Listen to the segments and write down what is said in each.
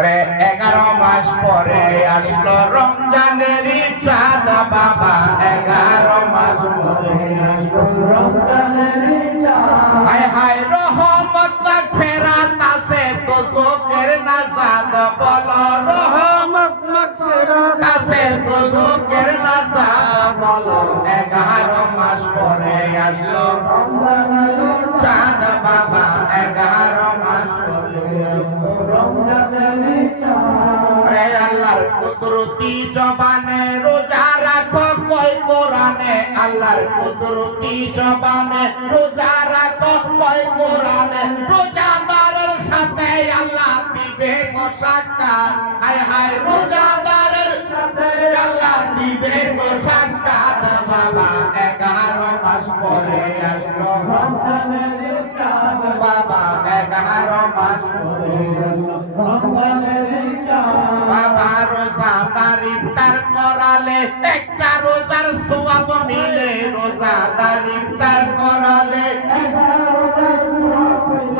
ওরে 11 মাস পরে আসলো রমজানের চাঁদ বাবা, 11 মাস পরে আসলো রমজানের চাঁদ। হায় হায় রহমত মাগফিরাত আছে তো চোখের নাজাদ, বলো রহমত মাগফিরাত আছে তো চোখের নাজাদ, বলো 11 মাস পরে আসলো রমজানের চাঁদ বাবা, 11 মাস পরে আসলো রমজানের চাঁদ। রে আল্লাহর কুদরতি জবানে রোজা রাখো কয় কোরআনে, আল্লাহর কুদরতি জবানে রোজা রাখো কয় কোরআনে, রোজাদারের সাথে আল্লাহ দিবে গো সাক্ষাৎ। হায় হায় রোজাদারের সাথে আল্লাহ দিবে গো সাক্ষাৎ বাবা, 11 মাস পরে আসলো রমজানের চাঁদ বাবা, 11 মাস পরে আসলো রমজানের চাঁদ বাবা। রোজাদার ইফতার করালে একটা রোজার সওয়াব মিলে, রোজাদার ইফতার করালে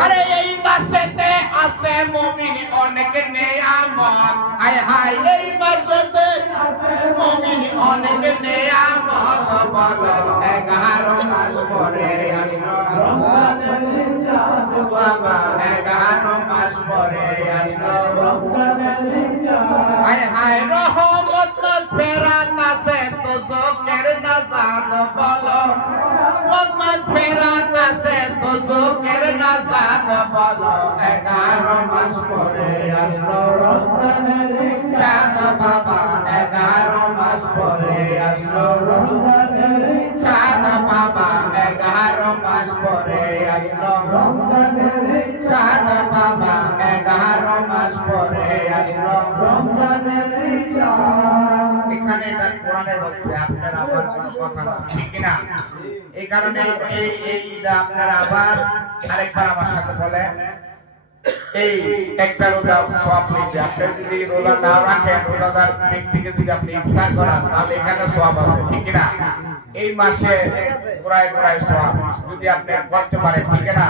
আরে এই মাসেতে আছে মুমিন অনেক নেয়ামত। হায় হায় এই মাসেতে আছে মুমিন অনেক নেয়ামত, বলো 11 মাস পরে আসলো রমজানের চাঁদ বাবা, 11 মাস পরে আসলো রমজানের চাঁদ। হায় হায় রহমত মাগফিরাত আছে তো চোখের নাজাদ, বলো রহমত মাগফিরাত আছে তো চোখের নাজাদ, বলো 11 মাস পরে আসলো রমজানের চাঁদ বাবা, 11 মাস পরে আসলো রমজানের চাঁদ বাবা, 11 মাস পরে আসলো রমজানের চাঁদ বাবা, 11 মাস পরে আসলো রমজানের চাঁদ। এখানে এটা কোরআনে বলছে, আপনারা আবার কোনো কথা না, ঠিক না? এই কারণে এইটা আপনারা আবার আরেকবার আমার সাথে বলেন। এই একটা রোজা সওয়াব নিতে, আপনি যদি রোজা না রাখেন, রোজাদার ব্যক্তিকে যদি আপনি ইফতার করান, তাহলে এখানে সওয়াব আছে, ঠিক না? এই মাসে গোড়ায় গোড়ায় সওয়াব যদি আপনি করতে পারেন, ঠিক না?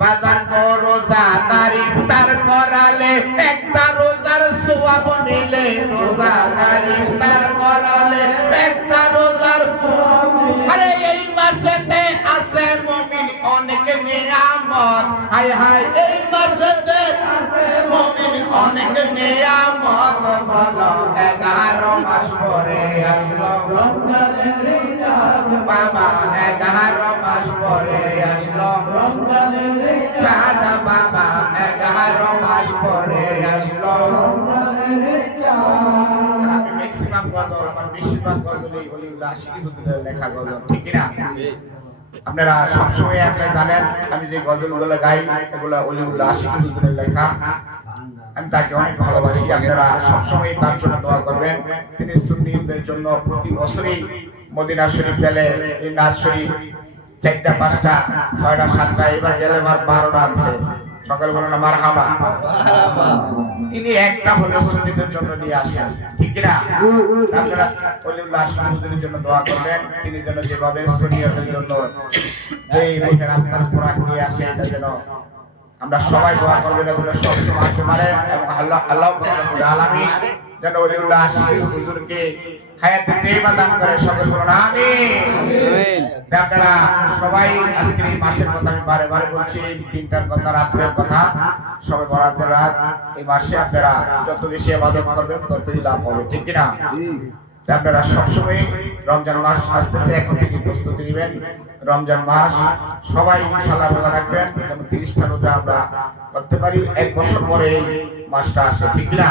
বাজার তো রোজাদার ইফতার করালে একটা রোজার সওয়াব মিলে, রোজাদার ইফতার করালে একটা রোজার সওয়াব মিলে। আরে এই মাসেতে আছে মুমিন অনেক নিয়ামত, হায় হায় এই মাসেতে আছে মুমিন অনেক নিয়ামত, বলো 11 মাস পরে আসলো রমজানের চাঁদ বাবা, 11 মাস পরে আসলো রমজানের চাঁদ বাবা, 11 মাস পরে আসলো রমজানের চাঁদ। আমি ম্যাক্সিমাম গজল, আমার বেশিরভাগ গজলই ওলিউল্লাহ আশিকি হুজুরের লেখা গজল, ঠিক না? আপনারা সবসময় একটা জানেন আমি যে গজলগুলো গাই এগুলো ওলিউল্লাহ আশিকি হুজুরের লেখা। আমি তাকে অনেক ভালোবাসি, আপনারা সবসময় তার জন্য দোয়া করবেন। তিনি সুন্নিদের জন্য প্রতি বছরই মদিনা শরীফ গেলে এই নাজ শরীফ 4টা 5টা 6টা 7টা, এবার গেলে 12টা আছে। সকাল বলেন না মারহাবা। তিনি একটা হলো সুন্নিদের জন্য নিয়ে আসেন, ঠিক না? আপনারা ওলিউল্লাহ আশিকি হুজুরের জন্য দোয়া করবেন, তিনি যেন যেভাবে সুন্নিয়তের জন্য এই রুহের আত্মার খোরাক নিয়ে আসে, এটা যেন আমরা সবাই দোয়া করবেন এগুলো সব সময় আসতে পারে, এবং আল্লাহ রাব্বুল আলামিন যেন ওলিউল্লাহ আশিকি হুজুরকে হায়াতে তাইয়্যিবা দান করে, সকল বলুন আমিন। আপনারা সবাই আজকের এই মাসের কথা আমি বারে বারে বলছি, এই দিনটার কথা, রাতের কথা, সবে বরাতের রাত। এই মাসে আপনারা যত বেশি ইবাদত করবেন ততই লাভ হবে, ঠিক কি না? আপনারা সবসময় রমজান মাস আসতেছে, এখন থেকে প্রস্তুতি নেবেন। রমজান মাস সবাই ইনশাআল্লাহ রোজা রাখবেন, যেমন 30টা রোজা আমরা করতে পারি। 1 বছর পরে এই মাসটা আসে, ঠিক না?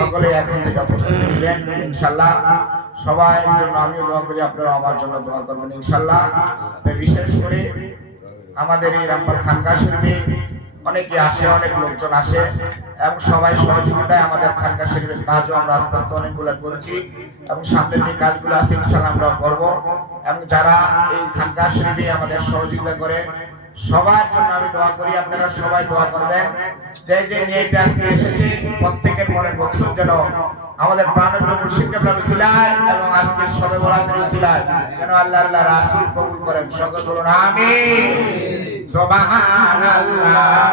সকলে এখন থেকে প্রস্তুতি নেবেন ইনশাআল্লাহ। সবার জন্য আমিও দোয়া করি, আপনারা আমার জন্য দোয়া করবেন ইনশাআল্লাহ। বিশেষ করে আমাদের এই রামপাল খানকা শরীফে অনেকে আসে, অনেক লোকজন আসে, এবং সবাই সহযোগিতায় আমাদের খানকা শরীফের কাজও আমরা আস্তে আস্তে অনেকগুলো করেছি, এবং সামনে যে কাজগুলো আছে ইনশাআল্লাহ আমরা করব। এবং যারা এই খানকা শরীফে আমাদের সহযোগিতা করে সবার জন্য আমি দোয়া করি, আপনারা সবাই দোয়া করবেন। যে যে নিয়তে আজকে এসেছে প্রত্যেকের মনের বকশিশ যেন আমাদের প্রাণপ্রিয় মুর্শিদ কেবলার উসিলায় এবং আজকে শবে বরাতের উসিলায় যেন আল্লাহ রাসূল কবুল করেন। সকল বলুন আমিন। সুবহানাল্লাহ।